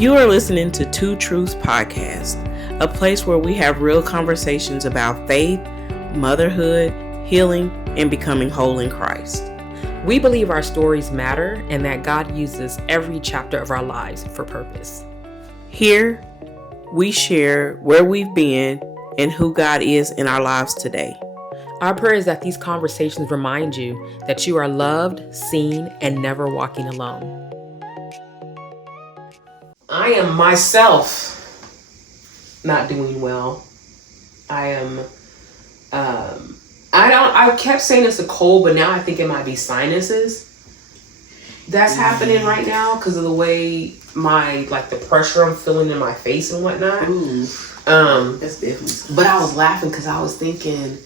You are listening to Two Truths Podcast, a place where we have real conversations about faith, motherhood, healing, and becoming whole in Christ. We believe our stories matter and that God uses every chapter of our lives for purpose. Here, we share where we've been and who God is in our lives today. Our prayer is that these conversations remind you that you are loved, seen, and never walking alone. I am myself not doing well. I kept saying it's a cold, but now I think it might be sinuses that's happening right now because of the way the pressure I'm feeling in my face and whatnot. That's definitely. But I was laughing because I was thinking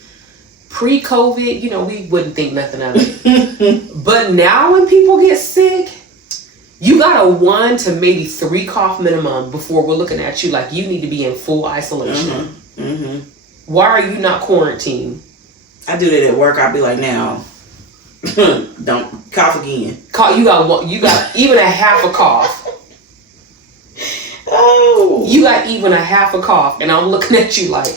pre-COVID, we wouldn't think nothing of it. But now when people get sick, you got a 1 to maybe 3 cough minimum before we're looking at you like you need to be in full isolation. Why are you not quarantined? I do that at work. I'll be like, now, don't cough again. You got even a half a cough. Oh. You got even a half a cough, and I'm looking at you like,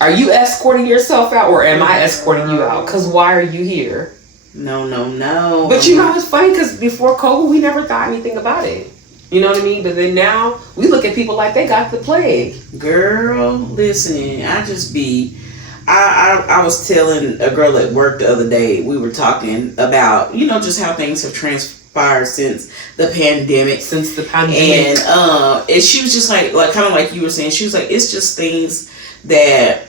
are you escorting yourself out, or am I escorting you out? Because why are you here? No. But it's funny because before COVID, we never thought anything about it. You know what I mean? But then now we look at people like they got the plague. Girl, listen, I was telling a girl at work the other day, we were talking about, just how things have transpired since the pandemic. And she was just like kind of like you were saying, she was like, it's just things that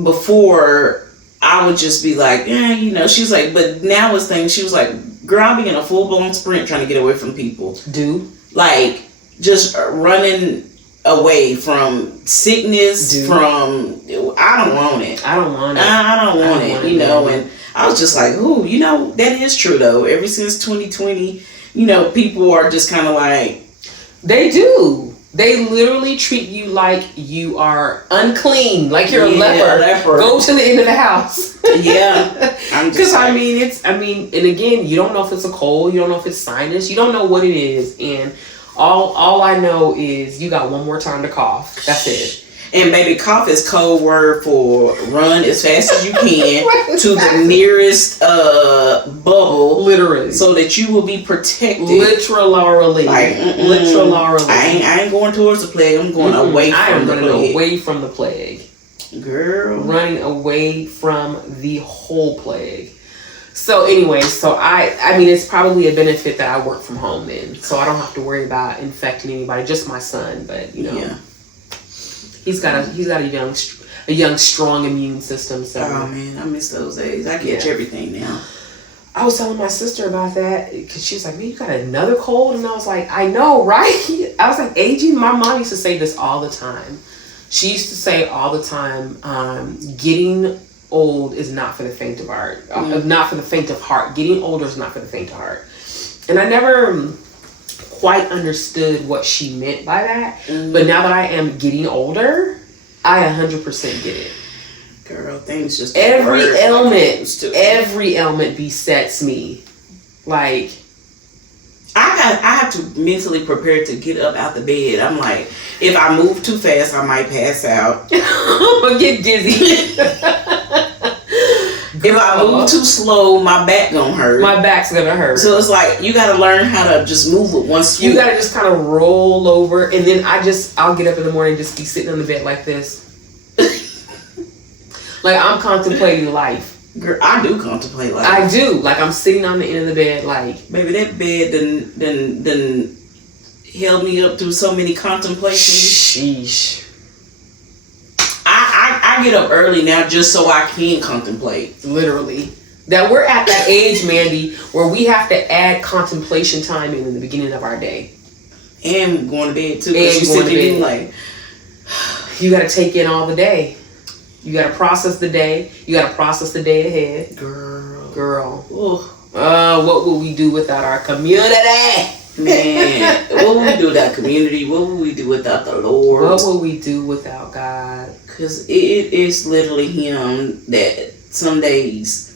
before I would just be like, she's like, but now it's things, she was like, girl, I'll be in a full-blown sprint trying to get away from people. Like, just running away from sickness, from, I don't want it. I don't want it, and I was just like, ooh, that is true, though. Ever since 2020, people are just kind of like. They do. They literally treat you like you are unclean, like you're a leper. Go to the end of the house. Yeah. Because and again, you don't know if it's a cold, you don't know if it's sinus, you don't know what it is, and all I know is you got one more time to cough. That's it. And baby, cough is code word for run as fast as you can to the nearest bubble, literally, so that you will be protected. Literally, literally. I ain't going towards the plague. I'm going away from the plague. I am running away from the plague, girl. Running away from the whole plague. So anyway, it's probably a benefit that I work from home then, so I don't have to worry about infecting anybody. Just my son, but Yeah. He's got a young, strong immune system. So. Oh man, I miss those days. I catch everything now. I was telling my sister about that because she was like, "Man, you got another cold," and I was like, "I know, right?" I was like, "Aging." My mom used to say this all the time. She used to say all the time, "Getting old is not for the faint of heart. Not for the faint of heart. Getting older is not for the faint of heart." And I never quite understood what she meant by that, but now that I am getting older, I 100% get it. Girl, things just every ailment besets me. Like I have to mentally prepare to get up out the bed. I'm like, if I move too fast, I might pass out. I'm gonna get dizzy. If I move too slow, my back gonna hurt. My back's gonna hurt. So it's like you gotta learn how to just move with one swoop. You gotta just kind of roll over, and then I'll get up in the morning and just be sitting on the bed like this. Like I'm contemplating life. Girl, I do contemplate life. I do. Like I'm sitting on the end of the bed like. Maybe that bed done held me up through so many contemplations. Sheesh. I get up early now just so I can contemplate. Literally. That we're at that age, Mandy, where we have to add contemplation time in the beginning of our day. And going to bed too. And going to bed. Like, you got to take in all the day. You got to process the day. You got to process the day ahead. Girl. What would we do without our community? Man, what would we do without community? What would we do without the Lord? What would we do without God? Because it is literally Him that some days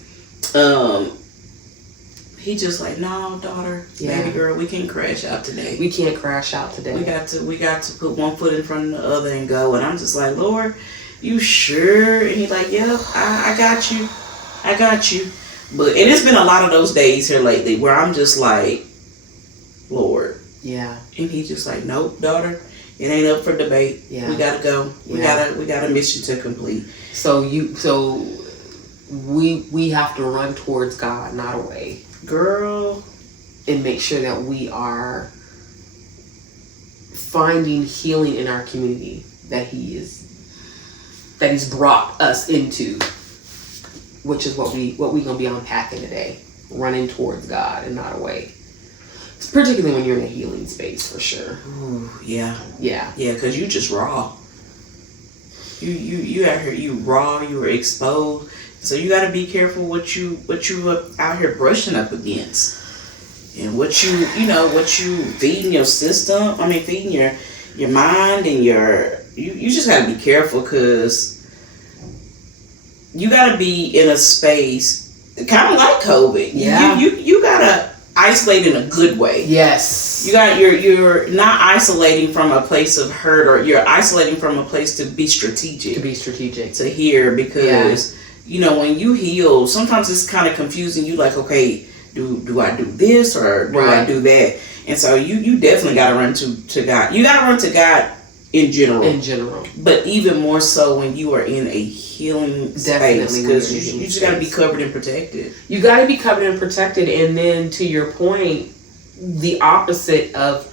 He just like, no, daughter, baby girl, we can't crash out today. We can't crash out today. We got to put one foot in front of the other and go. And I'm just like, Lord, you sure? And he's like, yeah, I got you. I got you. And it's been a lot of those days here lately where I'm just like, Lord. Yeah. And he's just like, nope, daughter, it ain't up for debate. Yeah. We gotta go. We got a mission to complete. So we have to run towards God, not away. Girl. And make sure that we are finding healing in our community that He's brought us into, which is what we gonna be unpacking today. Running towards God and not away. Particularly when you're in a healing space, for sure. Ooh, yeah. Yeah. Yeah, because you just raw. You out here, you raw, you were exposed. So you got to be careful what you out here brushing up against, and what you feeding your system. I mean, feeding your mind and you just got to be careful, because you got to be in a space kind of like COVID. Yeah. You got to isolate in a good way. Yes. You're not isolating from a place of hurt, or you're isolating from a place to be strategic. To hear, because. Yeah. When you heal, sometimes it's kind of confusing. You like, okay, do I do this or do I do that? And so you definitely got to run to God. You got to run to God in general. But even more so when you are in a healing space, because you just got to be covered and protected. You got to be covered and protected. And then to your point, the opposite of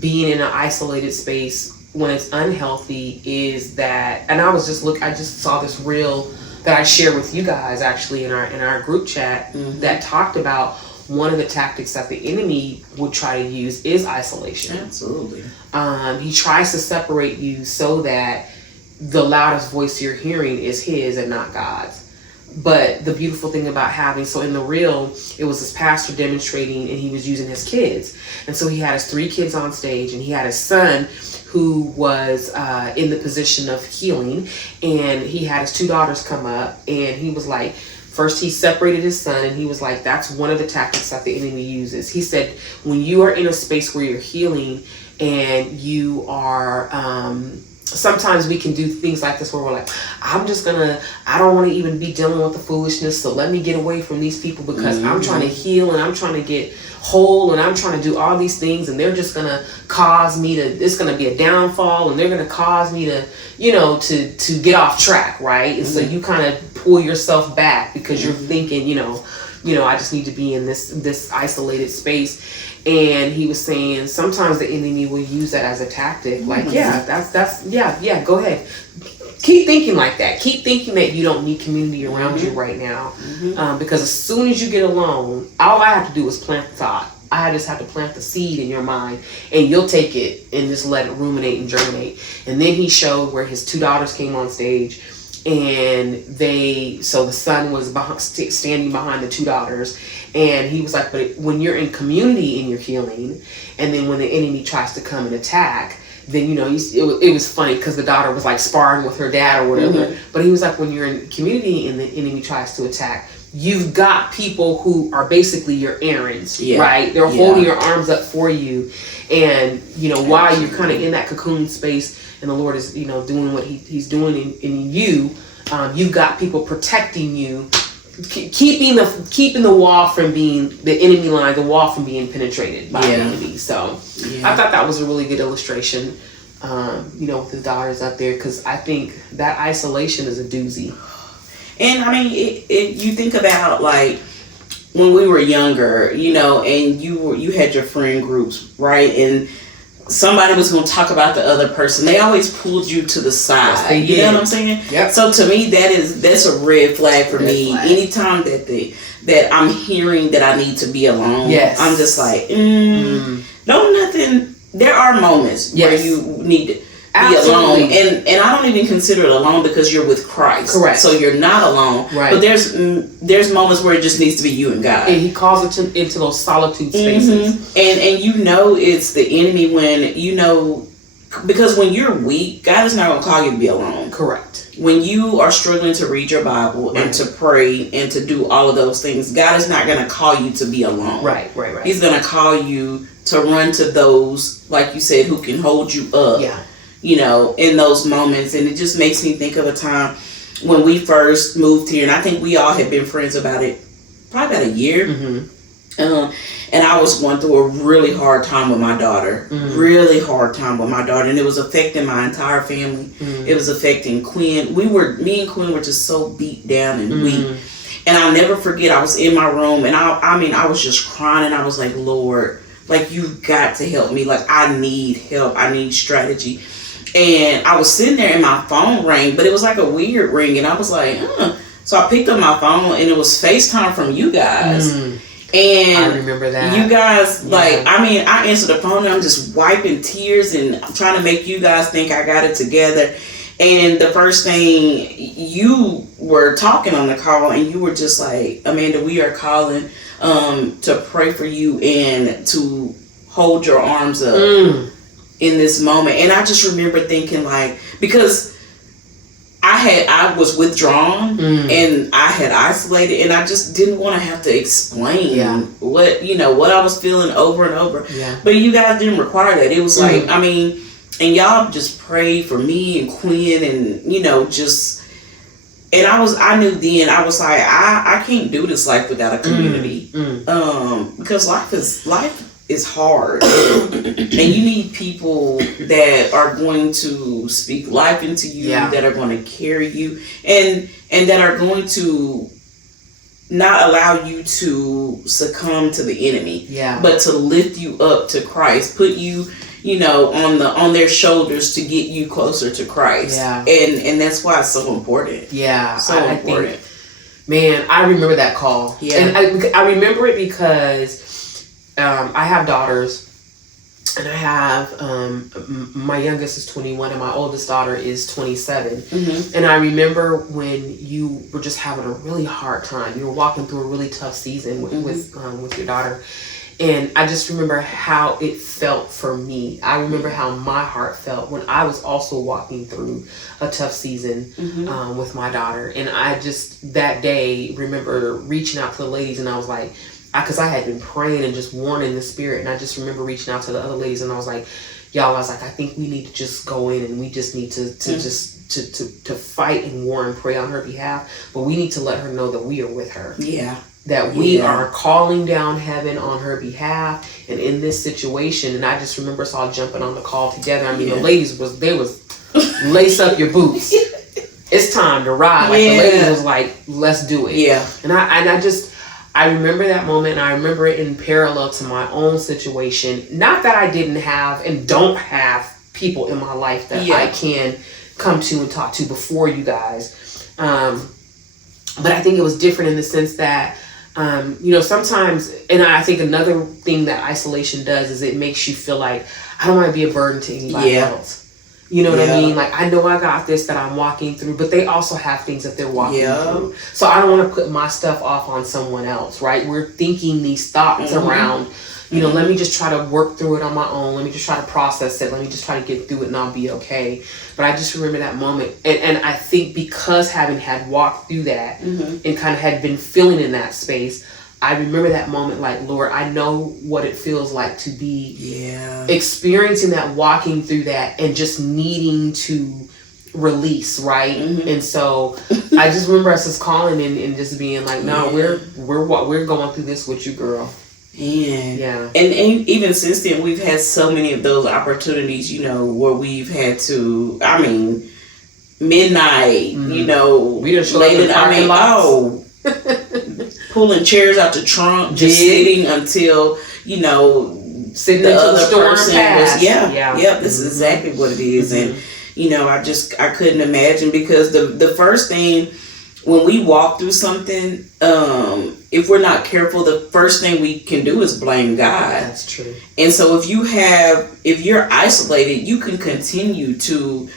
being in an isolated space when it's unhealthy is that, and I just saw this reel that I shared with you guys actually in our group chat, that talked about one of the tactics that the enemy would try to use is isolation. Absolutely. He tries to separate you so that the loudest voice you're hearing is his and not God's. But the beautiful thing about so in the reel, it was this pastor demonstrating, and he was using his kids. And so he had his 3 kids on stage, and he had his son who was in the position of healing, and he had his 2 daughters come up, and he was like, first he separated his son, and he was like, that's one of the tactics that the enemy uses. He said, when you are in a space where you're healing and you are, sometimes we can do things like this where we're like, I don't want to even be dealing with the foolishness, so let me get away from these people because I'm trying to heal and I'm trying to get whole and I'm trying to do all these things, and they're just going to cause me it's going to be a downfall, and they're going to cause me to, to get off track, right? And so you kind of pull yourself back because you're thinking, I just need to be in this isolated space. And he was saying sometimes the enemy will use that as a tactic. Like, yeah, go ahead. Keep thinking like that. Keep thinking that you don't need community around you right now. Because as soon as you get alone, all I have to do is plant the thought. I just have to plant the seed in your mind, and you'll take it and just let it ruminate and germinate. And then he showed where his 2 daughters came on stage, and so the son was standing behind the 2 daughters, and he was like, but when you're in community and you're healing, and then when the enemy tries to come and attack, then it was funny because the daughter was like sparring with her dad or whatever. But he was like, when you're in community and the enemy tries to attack, you've got people who are basically your errands, right? They're holding your arms up for you, and while you're kind of in that cocoon space, and the Lord is doing what He's doing in you, you've got people protecting you, keeping the wall from being the enemy line, the wall from being penetrated by the enemy. So I thought that was a really good illustration, with his daughters up there, because I think that isolation is a doozy. And I mean, you think about like when we were younger, and you had your friend groups, right? And somebody was going to talk about the other person. They always pulled you to the side. Yes, you know what I'm saying? Yep. So to me, that's a red flag for me. Anytime that I'm hearing that I need to be alone, I'm just like, nothing. There are moments where you need to be alone, and I don't even consider it alone because you're with Christ. Correct. So you're not alone. Right. But there's moments where it just needs to be you and God. And He calls it into those solitude spaces. And it's the enemy when because when you're weak, God is not going to call you to be alone. Correct. When you are struggling to read your Bible and to pray and to do all of those things, God is not going to call you to be alone. Right. He's going to call you to run to those, like you said, who can hold you up. Yeah. You know, in those moments. And it just makes me think of a time when we first moved here, and I think we all had been friends about it probably about a year. Mm-hmm. And I was going through a really hard time with my daughter. Really hard time with my daughter. And it was affecting my entire family. It was affecting Quinn. Me and Quinn were just so beat down and weak. And I'll never forget, I was in my room and I was just crying and I was like, Lord, like, you've got to help me. Like, I need help. I need strategy. And I was sitting there and my phone rang, but it was like a weird ring. And I was like, So I picked up my phone and it was FaceTime from you guys. And I remember that. You guys, like, I answered the phone and I'm just wiping tears and I'm trying to make you guys think I got it together. And the first thing, you were talking on the call and you were just like, Amanda, we are calling to pray for you and to hold your arms up in this moment. And I just remember thinking, like, because I was withdrawn and I had isolated and I just didn't want to have to explain what I was feeling over and over. Yeah. But you guys didn't require that. It was like, and y'all just prayed for me and Quinn and, just, and I knew then, I was like, I can't do this life without a community. Because life is hard. And you need people that are going to speak life into you, that are going to carry you, and that are going to not allow you to succumb to the enemy, but to lift you up to Christ, put you, on their shoulders to get you closer to Christ. And that's why it's so important. So important. Man, I remember that call. And I remember it because I have daughters, and I have my youngest is 21 and my oldest daughter is 27. And I remember when you were just having a really hard time. You were walking through a really tough season with your daughter. And I just remember how it felt for me. I remember how my heart felt when I was also walking through a tough season with my daughter. And I just, that day, remember reaching out to the ladies, and I was like, because I had been praying and just warning the spirit. And I just remember reaching out to the other ladies, and I was like, y'all, I was like, I think we need to just go in and we just need to to fight and war and pray on her behalf. But we need to let her know that we are with her. That we are calling down heaven on her behalf and in this situation. And I just remember us all jumping on the call together. I mean, the ladies was lace up your boots. It's time to ride. Like the ladies was like, let's do it. And I remember that moment, and I remember it in parallel to my own situation. Not that I didn't have and don't have people in my life that I can come to and talk to before you guys. But I think it was different in the sense that sometimes, and I think another thing that isolation does is it makes you feel like, I don't want to be a burden to anybody else. You know what I mean? Like, I know I got this that I'm walking through, but they also have things that they're walking through. So I don't want to put my stuff off on someone else, right? We're thinking these thoughts around, let me just try to work through it on my own. Let me just try to process it. Let me just try to get through it and I'll be okay. But I just remember that moment. And I think because having had walked through that and kind of had been feeling in that space, I remember that moment like, Lord, I know what it feels like to be experiencing that, walking through that, and just needing to release, right? And so I just remember us just calling and just being like, no, we're going through this with you, girl. And even since then, we've had so many of those opportunities, where we've had to, midnight, we just late, pulling chairs out the trunk, just sitting until, sitting the other person was, this is exactly what it is. And, I couldn't imagine, because the first thing, when we walk through something, if we're not careful, the first thing we can do is blame God. That's true. And so if you're isolated, you can continue to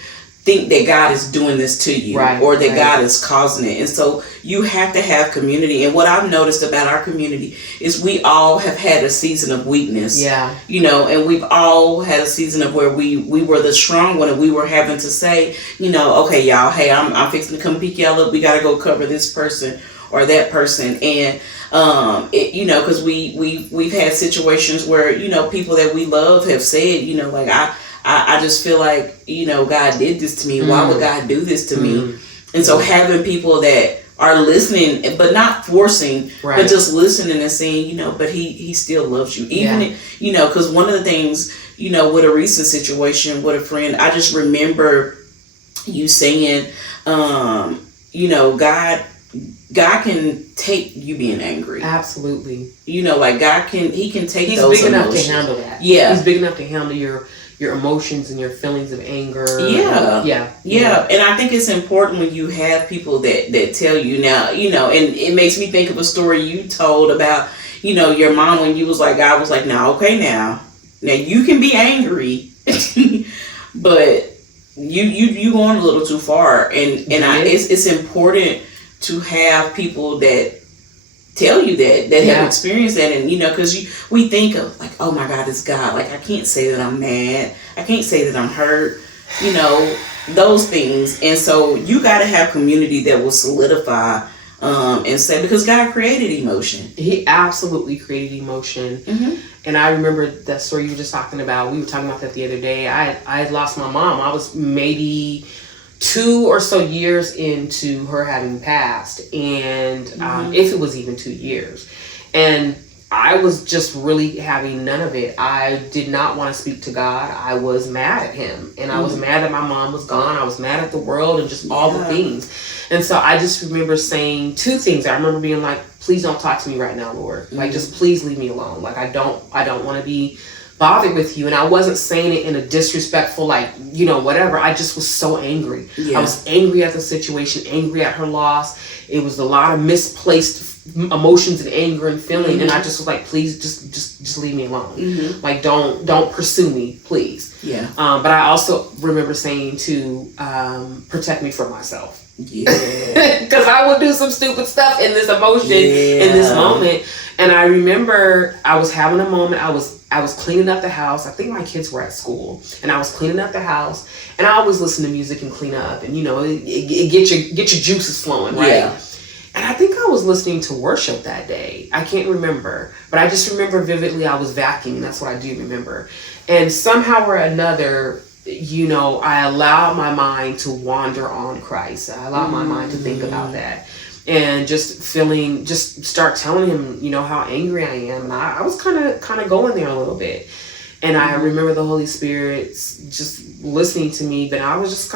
think that God is doing this to you, right, or that right. God is causing it. And so you have to have community. And what I've noticed about our community is we all have had a season of weakness. Yeah. You know, and we've all had a season of where we were the strong one, and we were having to say, you know, okay, y'all, hey, I'm fixing to come pick y'all up. We got to go cover this person or that person. And you know, because we've had situations where, you know, people that we love have said, you know, like I just feel like, you know, God did this to me. Why would God do this to me? And so having people that are listening, but not forcing, but just listening and saying, you know, but he still loves you. Even, if, you know, because one of the things, you know, with a recent situation with a friend, I just remember you saying, you know, God can take you being angry. Absolutely. You know, like he can take He's those emotions. He's big enough to handle that. Yeah. He's big enough to handle your emotions and your feelings of anger. Yeah. And I think it's important when you have people that tell you now, you know, and it makes me think of a story you told about, you know, your mom when you was like, God was like, now you can be angry, but you going a little too far. And it's important to have people that tell you that have experienced that. And, you know, because we think of like, oh my God, it's God. Like, I can't say that I'm mad. I can't say that I'm hurt. You know, those things. And so you got to have community that will solidify and say, because God created emotion. He absolutely created emotion. Mm-hmm. And I remember that story you were just talking about. We were talking about that the other day. I had lost my mom. I was maybe 2 or so years into her having passed, and if it was even 2 years, and I was just really having none of it. I did not want to speak to God. I was mad at him, and I was mad that my mom was gone. I was mad at the world and just all the things. And so I just remember saying 2 things. I remember being like, please don't talk to me right now, Lord. Like, just please leave me alone. Like, I don't want to be bothered with you. And I wasn't saying it in a disrespectful, like, you know, whatever. I just was so angry. I was angry at the situation, angry at her loss. It was a lot of misplaced emotions and anger and feeling. And I just was like, please just leave me alone. Like, don't pursue me, please. But I also remember saying to protect me from myself. Because I would do some stupid stuff in this emotion in this moment. And I remember I was having a moment. I was cleaning up the house. I think my kids were at school, and I was cleaning up the house. And I always listen to music and clean up, and you know, it get your juices flowing, right? And I think I was listening to worship that day. I can't remember, but I just remember vividly I was vacuuming. That's what I do remember. And somehow or another, you know, I allowed my mind to wander on Christ. I allowed my mind to think about that. And just start telling him, you know, how angry I am. And I was kind of going there a little bit. And I remember the Holy Spirit just listening to me, but I was just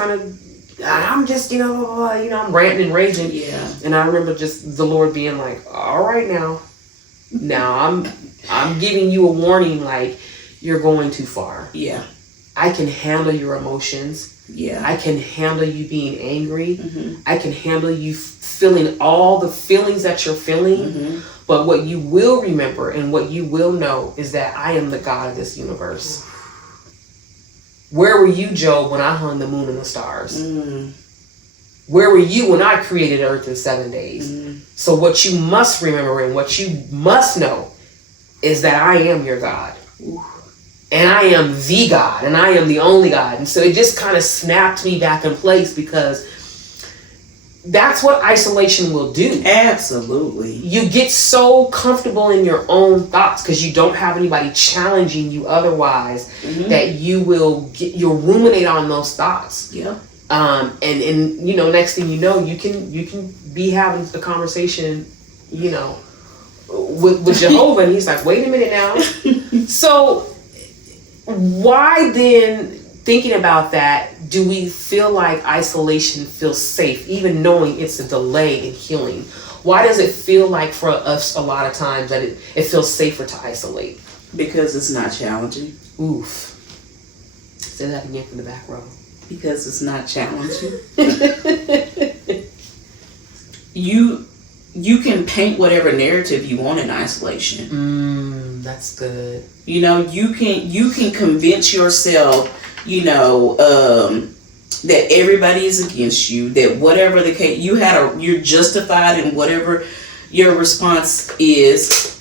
I'm just, you know, I'm ranting and raging. And I remember just the Lord being like, all right, now I'm giving you a warning, like, you're going too far. I can handle your emotions. I can handle you being angry. I can handle you feeling all the feelings that you're feeling. But what you will remember and what you will know is that I am the God of this universe. Where were you, Job, when I hung the moon and the stars? Where were you when I created earth in 7 days? So what you must remember and what you must know is that I am your God. And I am the God, and I am the only God. And so it just kind of snapped me back in place, because that's what isolation will do. Absolutely. You get so comfortable in your own thoughts because you don't have anybody challenging you otherwise, that you'll ruminate on those thoughts. And you know, next thing you know, you can be having the conversation, you know, with Jehovah, and he's like, wait a minute now. So why then, thinking about that, do we feel like isolation feels safe, even knowing it's a delay in healing? Why does it feel like for us a lot of times that it feels safer to isolate? Because it's not challenging. Oof. Say that again from the back row. Because it's not challenging. You can paint whatever narrative you want in isolation. That's good. You know, you can convince yourself, you know, that everybody is against you, that whatever the case, you're justified in whatever your response is.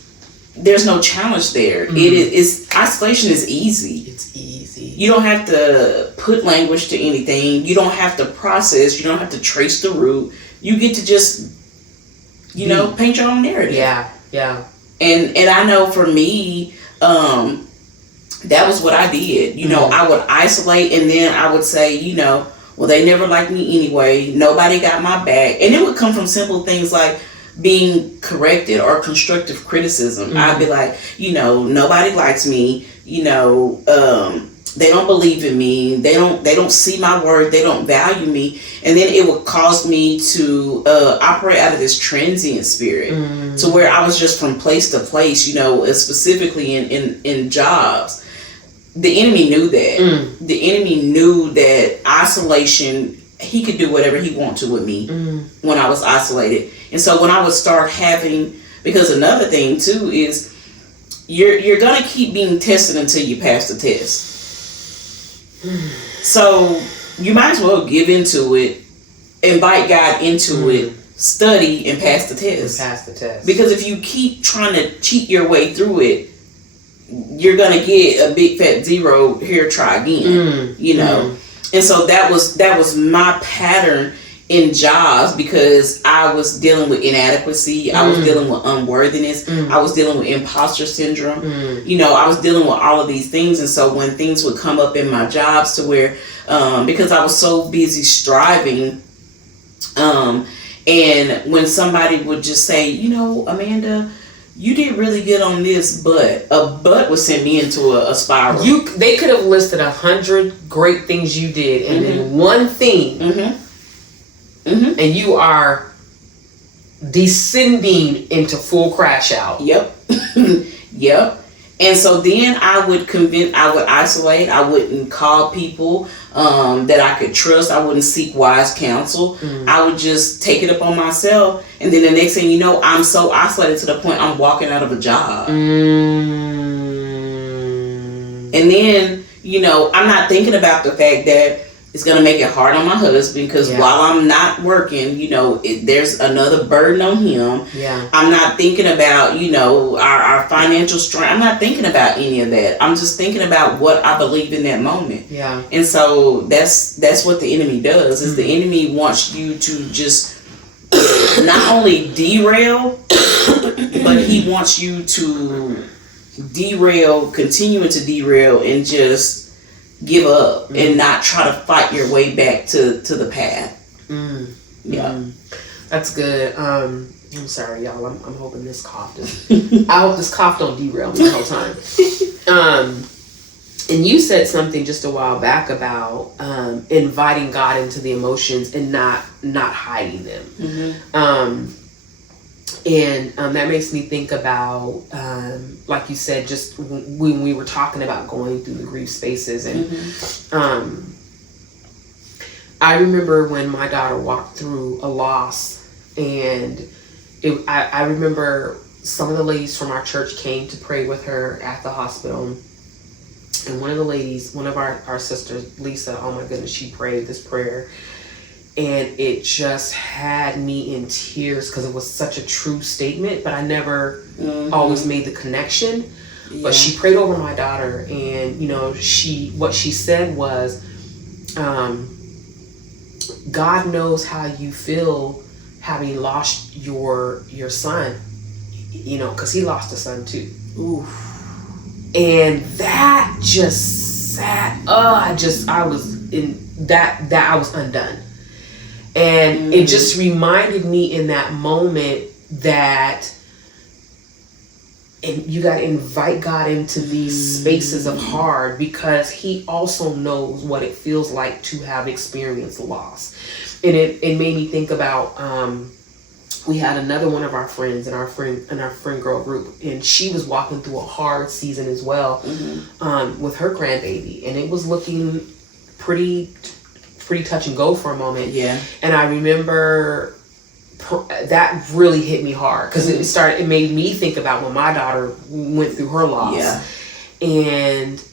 There's no challenge there. Mm-hmm. Isolation is easy. It's easy. You don't have to put language to anything. You don't have to process. You don't have to trace the root. You get to just, paint your own narrative. Yeah. And I know for me, that was what I did. I would isolate, and then I would say, well, they never liked me anyway. Nobody got my back. And it would come from simple things like being corrected or constructive criticism. Mm-hmm. I'd be like, nobody likes me. They don't believe in me. They don't see my worth. They don't value me. And then it would cause me to operate out of this transient spirit, to where I was just from place to place, specifically in jobs. The enemy knew that. The enemy knew that isolation, he could do whatever he wanted to with me when I was isolated. And so when I would start having, because another thing too is you're going to keep being tested until you pass the test. So you might as well give into it, invite God into it, study, and pass the test. Because if you keep trying to cheat your way through it, you're going to get a big fat zero, here, try again, And so that was my pattern in jobs, because I was dealing with inadequacy. I was dealing with unworthiness. I was dealing with imposter syndrome. I was dealing with all of these things. And so when things would come up in my jobs to where, because I was so busy striving, and when somebody would just say, Amanda, you did really good on this, but a but would send me into a spiral. They could have listed 100 great things you did, and then one thing, and you are descending into full crash out. Yep. And so then I would isolate. I wouldn't call people that I could trust. I wouldn't seek wise counsel. I would just take it up on myself. And then the next thing you know, I'm so isolated to the point I'm walking out of a job. And then, I'm not thinking about the fact that it's going to make it hard on my husband, because while I'm not working, there's another burden on him. Yeah. I'm not thinking about, our financial strength. I'm not thinking about any of that. I'm just thinking about what I believe in that moment. Yeah. And so that's what the enemy does, is the enemy wants you to just not only derail, but he wants you to continuing to derail, and just give up and not try to fight your way back to the path. That's good. I'm sorry, y'all. I'm hoping this cough I hope this cough don't derail me the whole time. And you said something just a while back about inviting God into the emotions and not hiding them. And that makes me think about, like you said, just when we were talking about going through the grief spaces. And I remember when my daughter walked through a loss, and I remember some of the ladies from our church came to pray with her at the hospital. And one of our sisters, Lisa, oh my goodness, she prayed this prayer. And it just had me in tears, because it was such a true statement, but I never always made the connection. Yeah. But she prayed over my daughter, and what she said was, God knows how you feel having lost your son, because he lost a son too. Ooh. And that just sat. I was in that I was undone. And it just reminded me in that moment that you got to invite God into these spaces of hard, because he also knows what it feels like to have experienced loss. And it made me think about, we had another one of our friends in our friend girl group, and she was walking through a hard season as well, with her grandbaby, and it was looking pretty touch and go for a moment. Yeah. And I remember that really hit me hard, because it made me think about when my daughter went through her loss. Yeah. And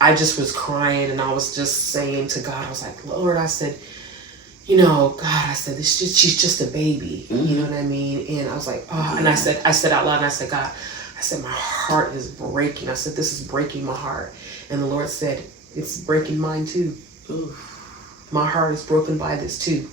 I just was crying, and I was just saying to God, I was like, Lord, I said, you know, God, I said, she's just a baby. Mm-hmm. You know what I mean? And I was like, oh, and I said out loud, and I said, God, I said, my heart is breaking. I said, this is breaking my heart. And the Lord said, it's breaking mine too. Ooh. My heart is broken by this too.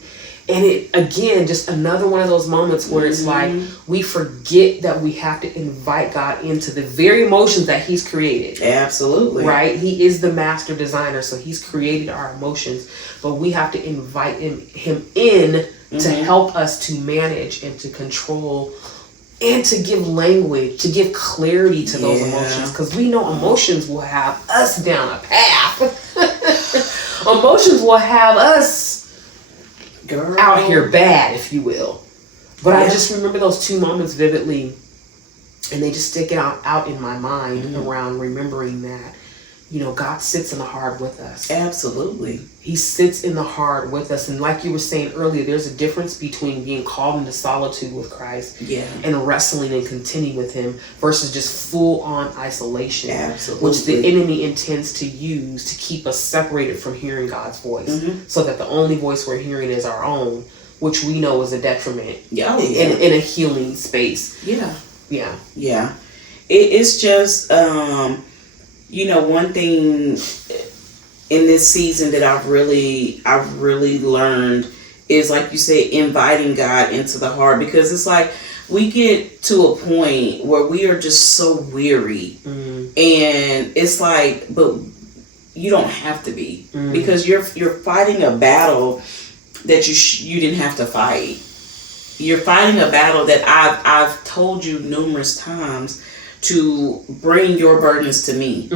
And it, again, just another one of those moments where it's like, we forget that we have to invite God into the very emotions that he's created. Absolutely. Right? He is the master designer, so he's created our emotions. But we have to invite him in to help us to manage and to control and to give language, to give clarity to those emotions. Because we know emotions will have us down a path. Emotions will have us out here bad, if you will. But I just remember those two moments vividly, and they just stick out in my mind around remembering that, you know, God sits in the hard with us. Absolutely. He sits in the hard with us. And like you were saying earlier, there's a difference between being called into solitude with Christ and wrestling and contending with him versus just full-on isolation. Absolutely. Which the enemy intends to use to keep us separated from hearing God's voice. So that the only voice we're hearing is our own, which we know is a detriment in a healing space. Yeah. It's just... you know, one thing in this season that I've really learned is, like you said, inviting God into the heart, because it's like we get to a point where we are just so weary, and it's like, but you don't have to be, because you're fighting a battle that you didn't have to fight. You're fighting a battle that I've told you numerous times to bring your burdens to me.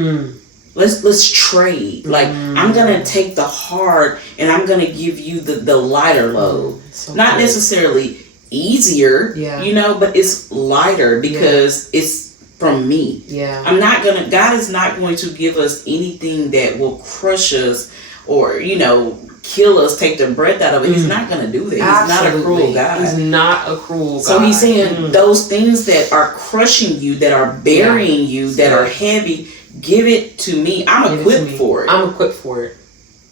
Let's trade. Like, I'm gonna take the hard and I'm gonna give you the lighter load. So not necessarily easier, you know, but it's lighter because it's from me. God is not going to give us anything that will crush us or, you know, kill us, take the breath out of it. He's not going to do that. He's not a cruel God. He's not a cruel God. So he's saying those things that are crushing you, that are burying you, that are heavy, give it to me. I'm equipped for it. I'm equipped for it.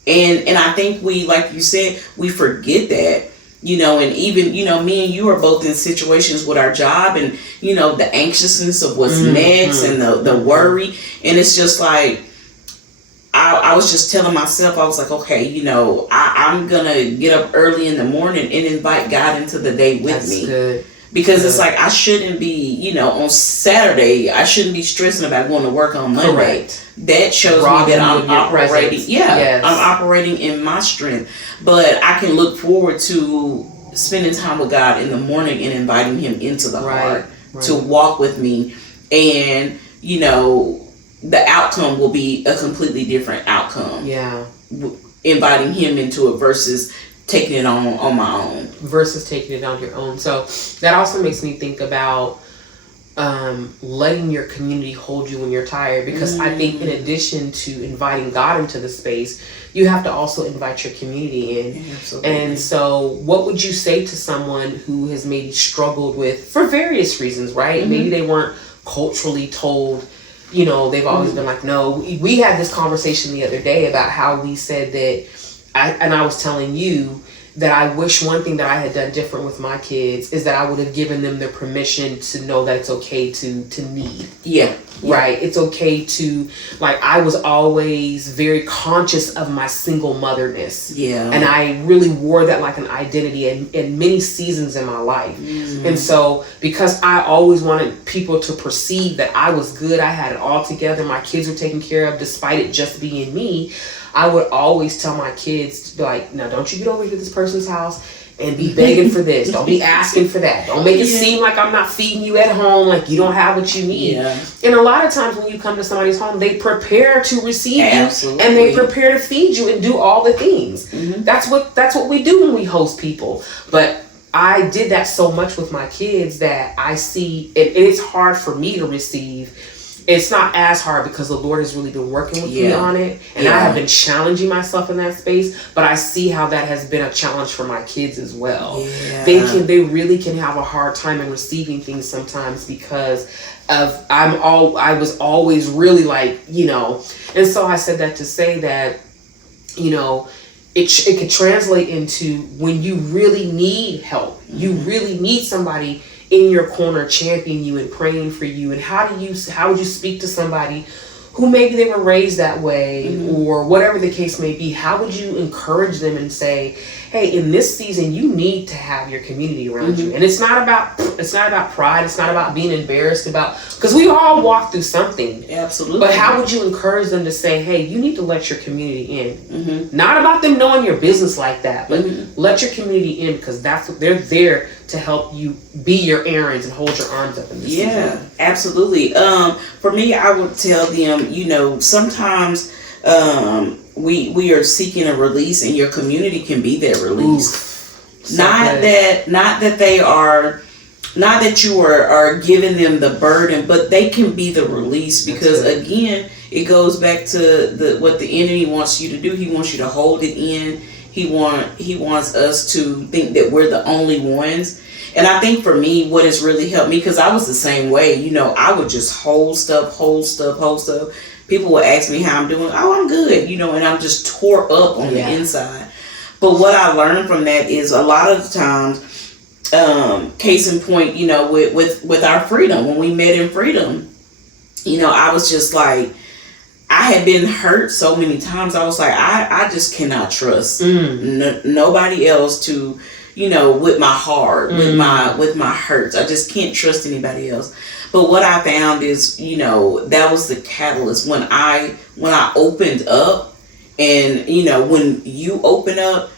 And I think we, like you said, we forget that, you know, and even, you know, me and you are both in situations with our job and, you know, the anxiousness of what's next and the worry. And it's just like, I was just telling myself, I was like, okay, you know, I'm going to get up early in the morning and invite God into the day with me. Good. Because it's like, I shouldn't be, you know, on Saturday, I shouldn't be stressing about going to work on Monday. Correct. That shows me that I'm operating. I'm operating in my strength. But I can look forward to spending time with God in the morning and inviting him into the heart to walk with me. And, you know, the outcome will be a completely different outcome. Inviting him into it versus taking it on my own. Versus taking it on your own. So that also makes me think about letting your community hold you when you're tired. Because I think in addition to inviting God into the space, you have to also invite your community in. Absolutely. And so what would you say to someone who has maybe struggled with, for various reasons, right? Maybe they weren't culturally told, you know, they've always been like, no. We had this conversation the other day about how we said that, I was telling you that I wish one thing that I had done different with my kids is that I would have given them the permission to know that it's okay to need. Right? It's okay to, like, I was always very conscious of my single motherness. And I really wore that like an identity in many seasons in my life. And so because I always wanted people to perceive that I was good, I had it all together, my kids were taken care of despite it just being me, I would always tell my kids, to be like, now don't you get over to this person's house and be begging for this. Don't be asking for that. Don't make it seem like I'm not feeding you at home, like you don't have what you need. And a lot of times when you come to somebody's home, they prepare to receive you and they prepare to feed you and do all the things. That's what we do when we host people. But I did that so much with my kids that I see, and it's hard for me to receive it's not as hard because the Lord has really been working with me on it, and I have been challenging myself in that space. But I see how that has been a challenge for my kids as well. They really can have a hard time in receiving things sometimes because of I was always really like, you know, and so I said that to say that, you know, it could translate into when you really need help, you really need somebody in your corner championing you and praying for you. And how would you speak to somebody who maybe they were raised that way or whatever the case may be? How would you encourage them and say, hey, in this season you need to have your community around you? And it's not about pride, it's not about being embarrassed about, because we all walk through something. Absolutely. But how would you encourage them to say, hey, you need to let your community in? Not about them knowing your business like that, but let your community in, because that's what they're there to help you be your errands and hold your arms up in this season. Absolutely. For me, I would tell them, you know, sometimes we are seeking a release, and your community can be that release. Not that you are giving them the burden, but they can be the release, because again, it goes back to what the enemy wants you to do. He wants you to hold it in. He wants us to think that we're the only ones. And I think for me, what has really helped me, because I was the same way, you know, I would just hold stuff. People would ask me how I'm doing. Oh, I'm good, you know, and I'm just tore up on the inside. But what I learned from that is a lot of the times, case in point, you know, with our freedom, when we met in freedom, you know, I was just like, I had been hurt so many times. I was like, I just cannot trust nobody else to, you know, with my heart, with my hurts. I just can't trust anybody else. But what I found is, you know, that was the catalyst when I opened up. And, you know, when you open up,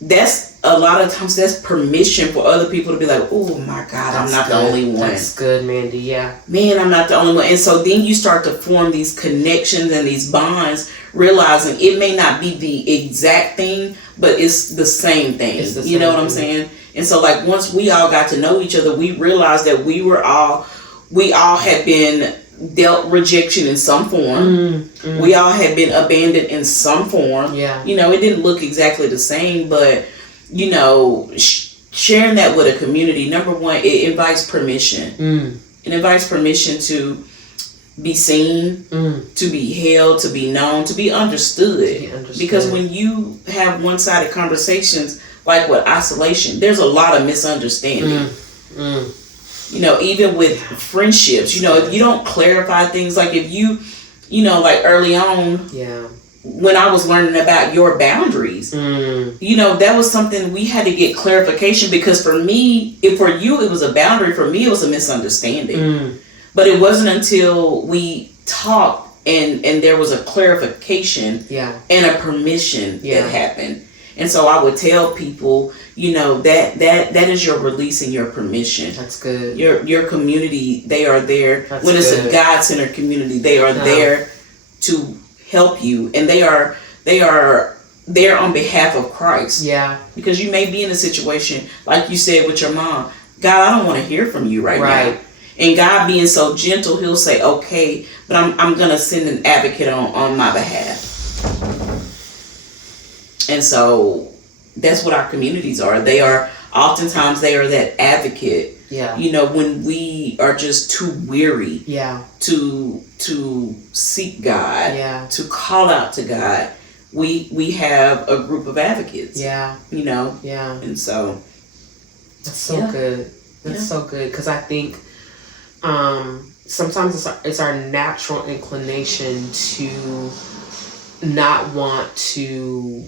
that's a lot of times that's permission for other people to be like, oh my God, I'm not the only one. That's good, Mandy. Yeah. Man, I'm not the only one. And so then you start to form these connections and these bonds, realizing it may not be the exact thing, but it's the same thing. You know what I'm saying? And so like once we all got to know each other, we realized that we all had been dealt rejection in some form. We all had been abandoned in some form. You know, it didn't look exactly the same, but you know, sharing that with a community, number one, it invites permission. It invites permission to be seen, to be held, to be known, to be understood. Because when you have one-sided conversations like with isolation, there's a lot of misunderstanding. You know, even with friendships, you know, if you don't clarify things, like if you know, like early on, when I was learning about your boundaries, you know, that was something we had to get clarification, because for me, for you, it was a boundary. For me, it was a misunderstanding. But it wasn't until we talked and there was a clarification and a permission that happened. And so I would tell people, you know, that is your release and your permission. That's good. Your community, they are there. When it's a God-centered community, they are there to help you, and they are there on behalf of Christ. Because you may be in a situation like you said with your mom. God, I don't want to hear from you right now. And God being so gentle, he'll say, okay, but I'm gonna send an advocate on my behalf. And so that's what our communities are. Oftentimes they are that advocate. You know, when we are just too weary to seek God, to call out to God, we have a group of advocates. You know? And so that's so good. That's so good, because I think sometimes it's our natural inclination to not want to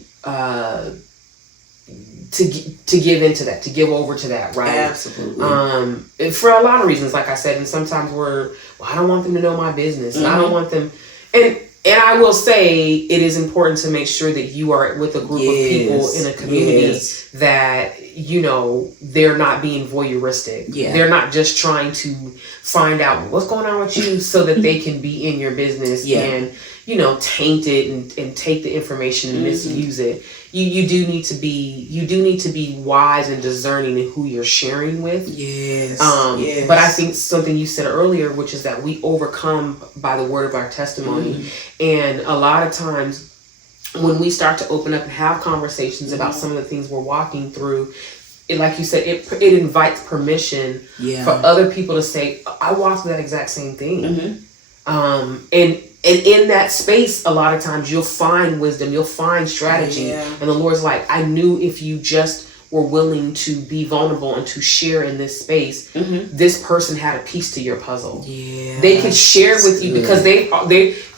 give into that, to give over to that, right? Absolutely. For a lot of reasons, like I said, and sometimes I don't want them to know my business, and I don't want them, and I will say it is important to make sure that you are with a group of people in a community that, you know, they're not being voyeuristic. They're not just trying to find out what's going on with you so that they can be in your business and, taint it and take the information and misuse it. You do need to be wise and discerning in who you're sharing with. Yes. But I think something you said earlier, which is that we overcome by the word of our testimony. And a lot of times when we start to open up and have conversations about some of the things we're walking through, like you said, it invites permission for other people to say, I walked through that exact same thing. And in that space, a lot of times you'll find wisdom, you'll find strategy. And the Lord's like, I knew if you just were willing to be vulnerable and to share in this space, this person had a piece to your puzzle. They could share with you because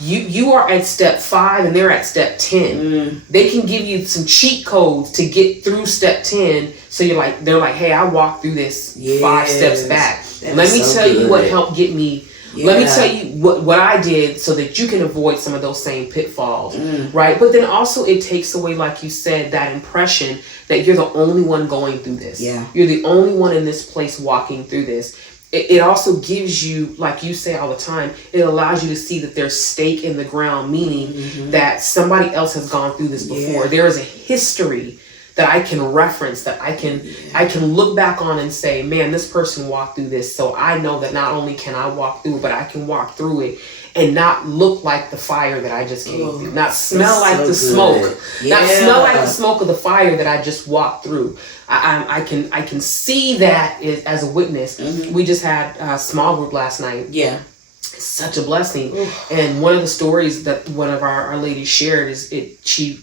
you are at step 5 and they're at step 10. They can give you some cheat codes to get through step 10. So they're like, hey, I walked through this 5 steps back. Let me tell you what helped get me. Let me tell you what I did so that you can avoid some of those same pitfalls, right? But then also it takes away, like you said, that impression that you're the only one going through this. You're the only one in this place walking through this. It also gives you, like you say all the time, it allows you to see that there's stake in the ground, meaning that somebody else has gone through this before. There is a history that I can reference, that I can look back on and say, man, this person walked through this. So I know that not only can I walk through it, but I can walk through it and not look like the fire that I just came through. Not smell like the smoke. Not smell like the smoke of the fire that I just walked through. I can see that as a witness. We just had a small group last night. Such a blessing. And one of the stories that one of our ladies shared she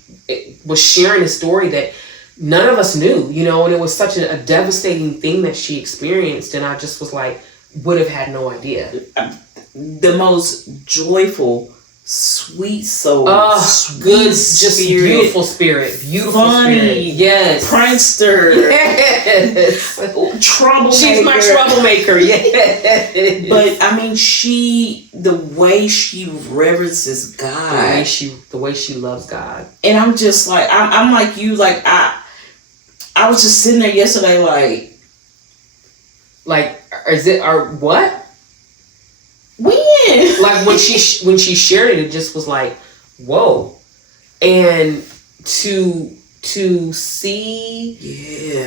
was sharing a story that none of us knew, and it was such a devastating thing that she experienced. And I just was like, would have had no idea. The most joyful, sweet soul, good, just beautiful spirit, funny, spirit. Yes, prankster, yes, troublemaker. She's my troublemaker. Yes, but I mean, the way she reverences God, the way she loves God, and I'm just like, I'm like you, like I was just sitting there yesterday, like, is it or what? When? Like when she shared it, it just was like, whoa. And to see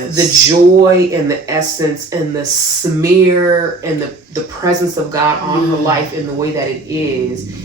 the joy and the essence and the smear and the presence of God on her life in the way that it is,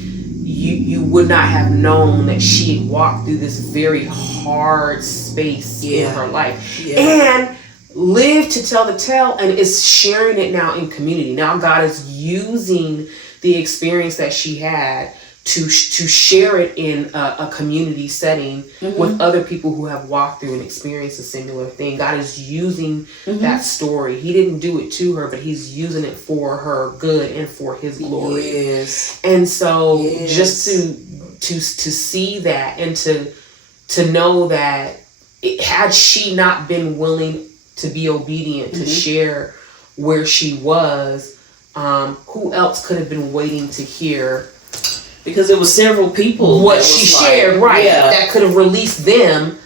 you would not have known that she had walked through this very hard space in her life. And lived to tell the tale and is sharing it now in community. Now God is using the experience that she had to share it in a community setting with other people who have walked through and experienced a similar thing. God is using that story. He didn't do it to her, but he's using it for her good and for his glory. And so just to see that and to know that had she not been willing to be obedient, to share where she was, who else could have been waiting to hear? Because there was several people what she shared, that could have released them,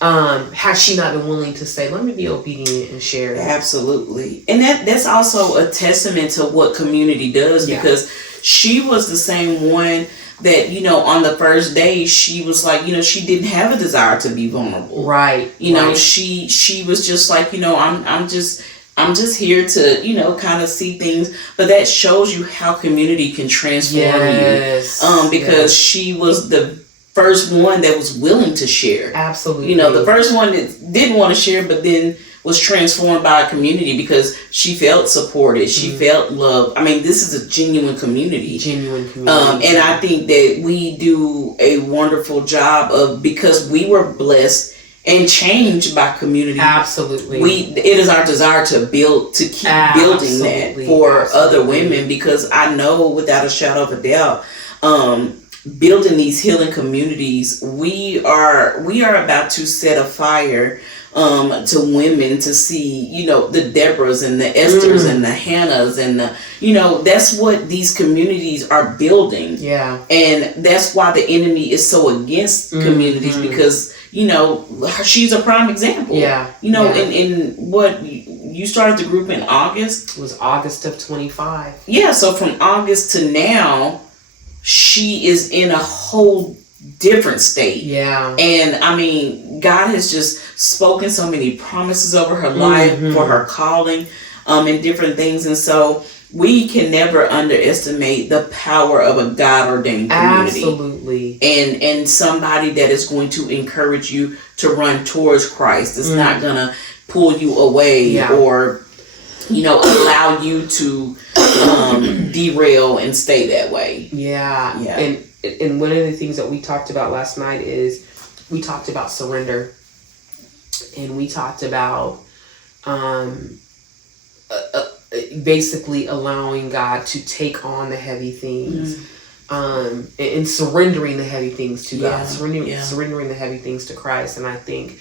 had she not been willing to say, let me be obedient and share that. Absolutely. And that's also a testament to what community does, because she was the same one that, on the first day, she was like, she didn't have a desire to be vulnerable. Right. She was just like, I'm just here to, kind of see things. But that shows you how community can transform you. Because she was the first one that was willing to share. Absolutely. The first one that didn't want to share, but then was transformed by a community because she felt supported. She felt loved. I mean, this is a genuine community. And I think that we do a wonderful job of, because we were blessed and changed by community. Absolutely. It is our desire to keep building that for other women, because I know without a shadow of a doubt, building these healing communities, we are about to set a fire to women to see, the Deborahs and the Esthers and the Hannahs and that's what these communities are building. Yeah. And that's why the enemy is so against communities, because she's a prime example. Yeah. In what you started the group in August? It was August of 25. Yeah. So from August to now, she is in a whole different state. Yeah. And I mean, God has just spoken so many promises over her life for her calling, and different things. And so we can never underestimate the power of a God ordained community. Absolutely. And somebody that is going to encourage you to run towards Christ. It's not gonna pull you away or, allow you to derail and stay that way. Yeah. And one of the things that we talked about last night is we talked about surrender, and we talked about basically allowing God to take on the heavy things, and surrendering the heavy things to God, surrendering the heavy things to Christ. And I think,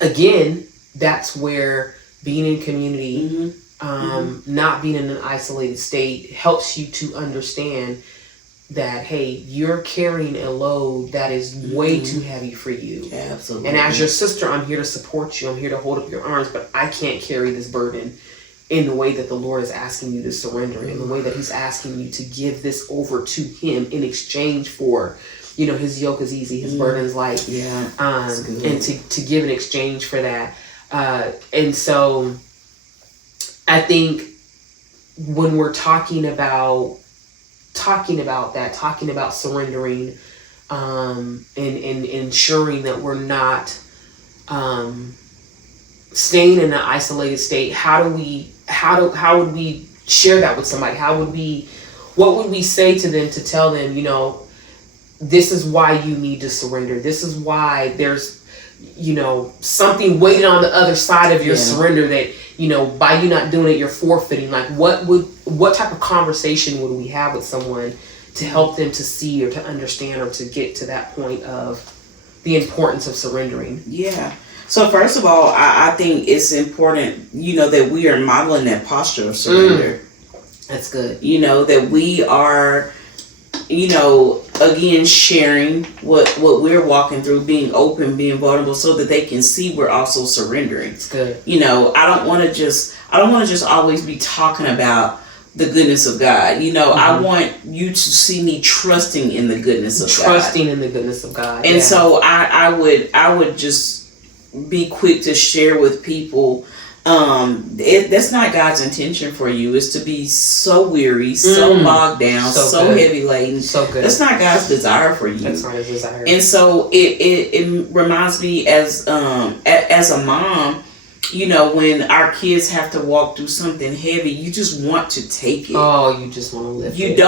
again, that's where being in community, not being in an isolated state, helps you to understand that, hey, you're carrying a load that is way too heavy for you. Absolutely. And as your sister, I'm here to support you. I'm here to hold up your arms, but I can't carry this burden in the way that the Lord is asking you to surrender, in the way that He's asking you to give this over to Him in exchange for, His yoke is easy, His burden is light. Yeah. And to give an exchange for that. And so I think when we're talking about surrendering, and ensuring that we're not staying in an isolated state, how would we share that with somebody? What would we say to them to tell them, this is why you need to surrender. This is why there's, something waiting on the other side of your surrender that, by you not doing it, you're forfeiting. Like, what type of conversation would we have with someone to help them to see or to understand or to get to that point of the importance of surrendering? Yeah. So first of all, I think it's important, that we are modeling that posture of surrender. That's good. That we are, again, sharing what we're walking through, being open, being vulnerable, so that they can see we're also surrendering. It's good. I don't want to just always be talking about the goodness of God. I want you to see me trusting in the goodness of God. Trusting in the goodness of God. And so I would just be quick to share with people, that's not God's intention for you, is to be so weary, so bogged down, so heavy laden. So good. That's not God's desire for you. That's not His desire. And so it reminds me as a mom, when our kids have to walk through something heavy, you just want to take it. Oh, you just want to lift it.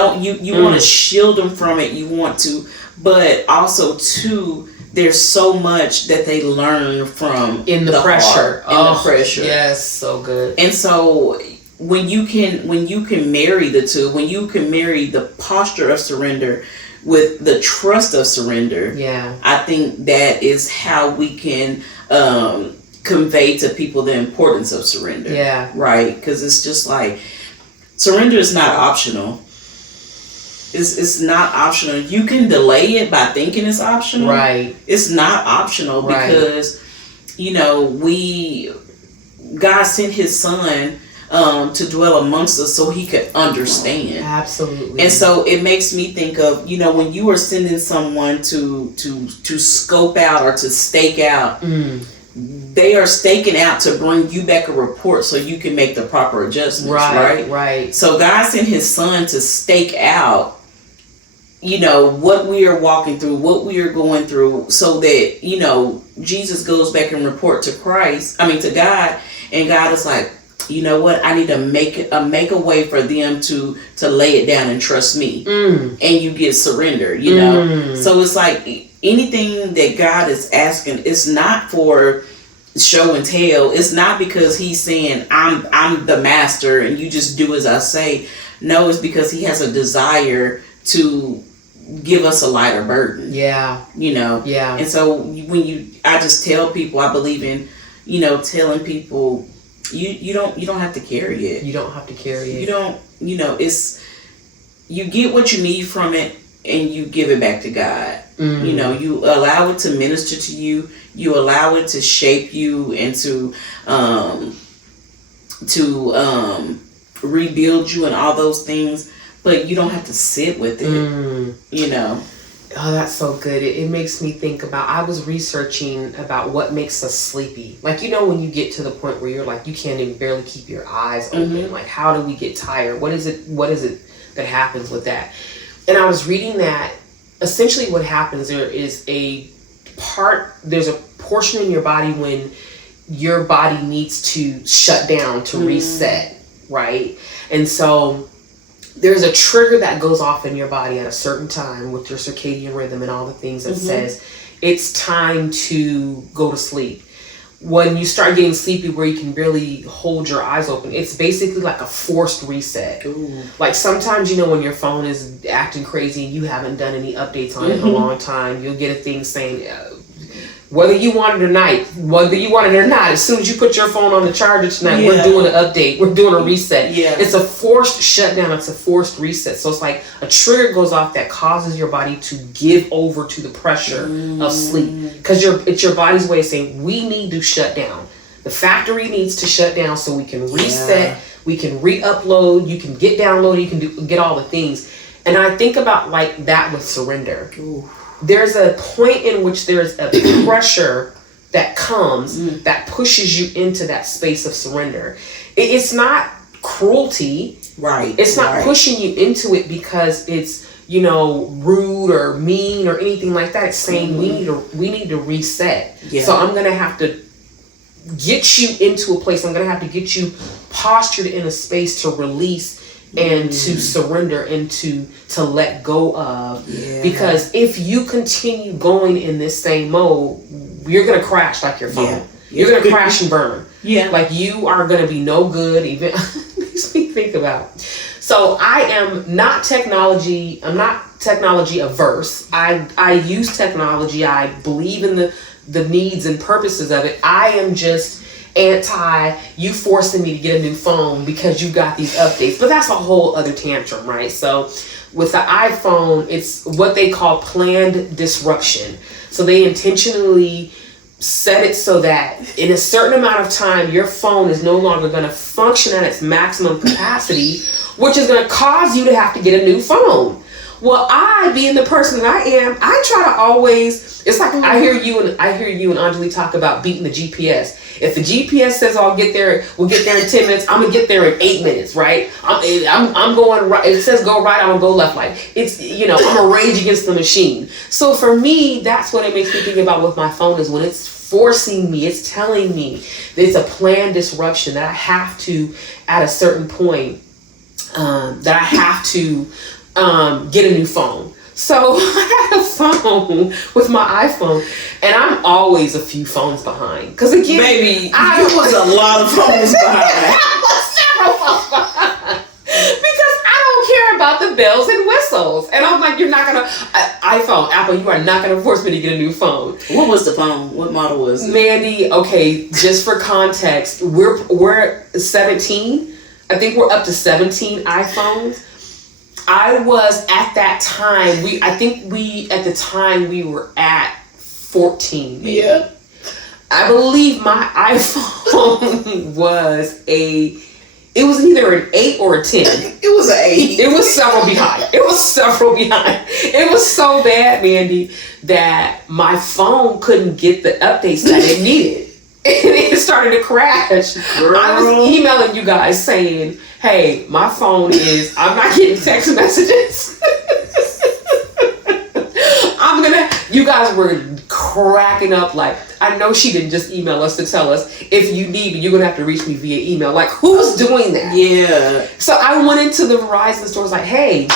You want to shield them from it. You want to, but also too, there's so much that they learn from in the pressure. The pressure. Yes, so good. And so when you can marry the two, when you can marry the posture of surrender with the trust of surrender, I think that is how we can convey to people the importance of surrender. Yeah. Right? Because it's just like, surrender is not optional. It's not optional. You can delay it by thinking it's optional. Right. It's not optional because, God sent His Son to dwell amongst us so He could understand. Absolutely. And so it makes me think of, when you are sending someone to scope out or to stake out, they are staking out to bring you back a report so you can make the proper adjustments, right? So God sent His Son to stake out, what we are walking through, what we are going through, so that, Jesus goes back and report to God, and God is like, you know what, I need to make a way for them to lay it down and trust me. And you get surrender, So it's like anything that God is asking, it's not for show and tell. It's not because He's saying I'm the master and you just do as I say. No, it's because He has a desire to give us a lighter burden. Yeah. Yeah. And so I just tell people, I believe in, telling people, you don't have to carry it. You don't have to carry it. You don't, it's, you get what you need from it and you give it back to God. You allow it to minister to you. You allow it to shape you and to rebuild you and all those things. but you don't have to sit with it, you know. Oh, that's so good. It makes me think about, I was researching about what makes us sleepy. Like, you know, when you get to the point where you're like, you can't even barely keep your eyes open. Like, how do we get tired? What is it that happens with that? And I was reading that essentially what happens, there's a portion in your body when your body needs to shut down to reset, right? And so there's a trigger that goes off in your body at a certain time with your circadian rhythm and all the things that says it's time to go to sleep. When you start getting sleepy where you can barely hold your eyes open, it's basically like a forced reset. Ooh. Like sometimes, you know, when your phone is acting crazy and you haven't done any updates on it in a long time, you'll get a thing saying, whether you want it or not, as soon as you put your phone on the charger tonight, we're doing an update. We're doing a reset. Yeah. It's a forced shutdown. It's a forced reset. So it's like a trigger goes off that causes your body to give over to the pressure of sleep. Because it's your body's way of saying, we need to shut down. The factory needs to shut down so we can reset, we can re-upload, you can get downloaded, you can get all the things. And I think about like that with surrender. Ooh. There's a point in which there's a pressure that comes that pushes you into that space of surrender. It's not cruelty. Right. It's not pushing you into it because it's, you know, rude or mean or anything like that. It's saying we need to reset. Yeah. So I'm going to have to get you into a place. I'm going to have to get you postured in a space to release and to surrender and to let go of. Yeah. Because if you continue going in this same mode, you're going to crash like your phone. Yeah. You're going to crash and burn. Yeah. Like you are going to be no good. Even makes me think about it. So I am not technology. I'm not technology averse. I use technology. I believe in the needs and purposes of it. I am just anti you forcing me to get a new phone because you got these updates. But that's a whole other tantrum, right? So with the iPhone, it's what they call planned disruption. So they intentionally set it so that in a certain amount of time, your phone is no longer going to function at its maximum capacity, which is going to cause you to have to get a new phone. Well, I, being the person that I am, I try to always, it's like I hear you and Anjali talk about beating the GPS. If the GPS says we'll get there in 10 minutes, I'm gonna get there in 8 minutes, right? I'm going right. It says go right, I'm gonna go left. Like it's, you know, I'm a rage against the machine. So for me, that's what it makes me think about with my phone is when it's forcing me, it's telling me that it's a planned disruption that I have to, at a certain point, that I have to get a new phone. So I had a phone with my iPhone, and I'm always a few phones behind. Because again, baby, I was a lot of phones behind. I was several phones behind. Because I don't care about the bells and whistles. And I'm like, you're not going to, iPhone, Apple, you are not going to force me to get a new phone. What was the phone? What model was it? Mandy, okay, just for context, we're 17. I think we're up to 17 iPhones. I was at that time, we were at 14. Maybe. Yeah. I believe my iPhone was it was either an 8 or a 10. It was an 8. It was several behind. It was so bad, Mandy, that my phone couldn't get the updates that it needed. And it started to crash. Girl. I was emailing you guys saying, hey, my phone I'm not getting text messages. You guys were cracking up like, I know she didn't just email us to tell us, if you need me, you're going to have to reach me via email. Like, who's doing that? Yeah. So I went into the Verizon store, was like, hey,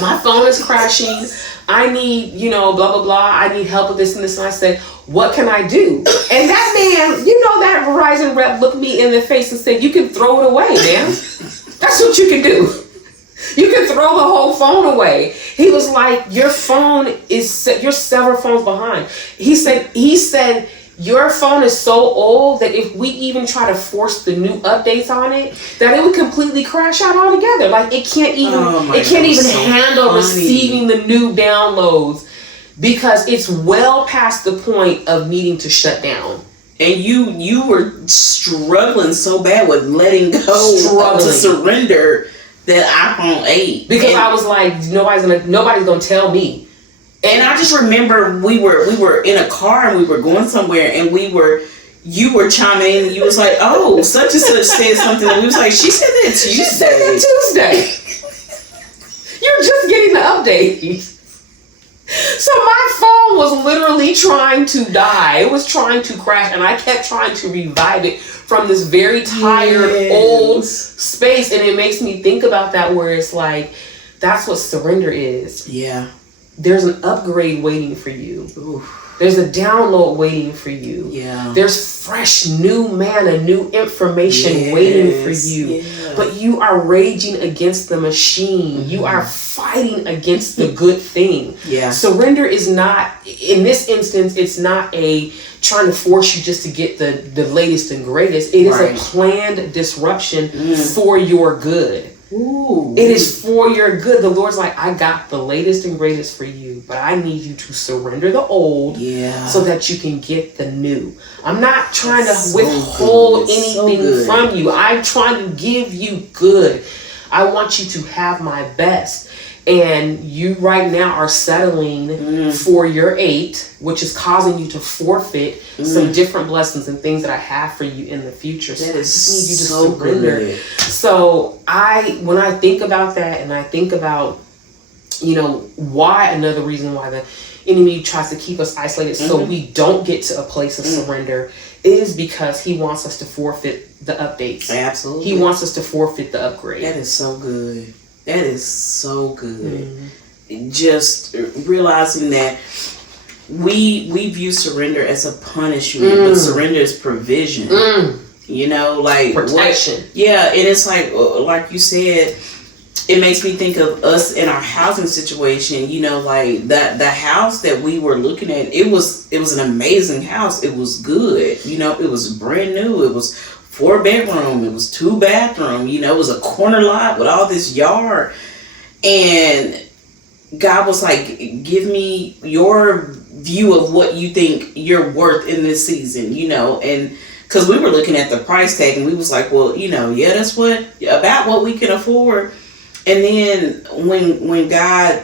my phone is crashing. I need, blah, blah, blah. I need help with this and this. And I said, what can I do? And that man, that Verizon rep looked me in the face and said, you can throw it away, man. That's what you can do. You can throw the whole phone away. He was like, you're several phones behind. He said, your phone is so old that if we even try to force the new updates on it, that it would completely crash out altogether. Like it can't even handle receiving the new downloads because it's well past the point of needing to shut down. And you were struggling so bad with letting go to surrender that iPhone 8 because I was like, nobody's gonna tell me. And I just remember we were in a car and we were going somewhere and you were chiming in and you was like, oh, such and such said something, and we was like, she said that Tuesday. She said that Tuesday. You're just getting the update. So my phone was literally trying to die. It was trying to crash, and I kept trying to revive it from this very tired old space. And it makes me think about that, where it's like, that's what surrender is. Yeah. There's an upgrade waiting for you. Oof. There's a download waiting for you. Yeah. There's fresh new manna, new information waiting for you. Yeah. But you are raging against the machine. Mm-hmm. You are fighting against the good thing. Yeah. Surrender is not, in this instance, it's not a trying to force you just to get the latest and greatest. It is a planned disruption for your good. Ooh. It is for your good. The Lord's like, I got the latest and greatest for you, but I need you to surrender the old so that you can get the new. I'm not trying to withhold anything from you. I'm trying to give you good. I want you to have my best. And you right now are settling for your 8, which is causing you to forfeit some different blessings and things that I have for you in the future. So I just need you to surrender. Good. So when I think about that, and I think about, another reason why the enemy tries to keep us isolated so we don't get to a place of surrender, is because he wants us to forfeit the updates. Absolutely. He wants us to forfeit the upgrade. That is so good. That is so good. Just realizing that we view surrender as a punishment, but surrender is provision. Like protection. And it's like you said, it makes me think of us in our housing situation. Like the house that we were looking at, it was an amazing house. It was good. It was brand new. It was 4-bedroom. It was 2-bathroom. It was a corner lot with all this yard. And God was like, give me your view of what you think you're worth in this season, and because we were looking at the price tag and we was like, well, that's about what we can afford. And then when God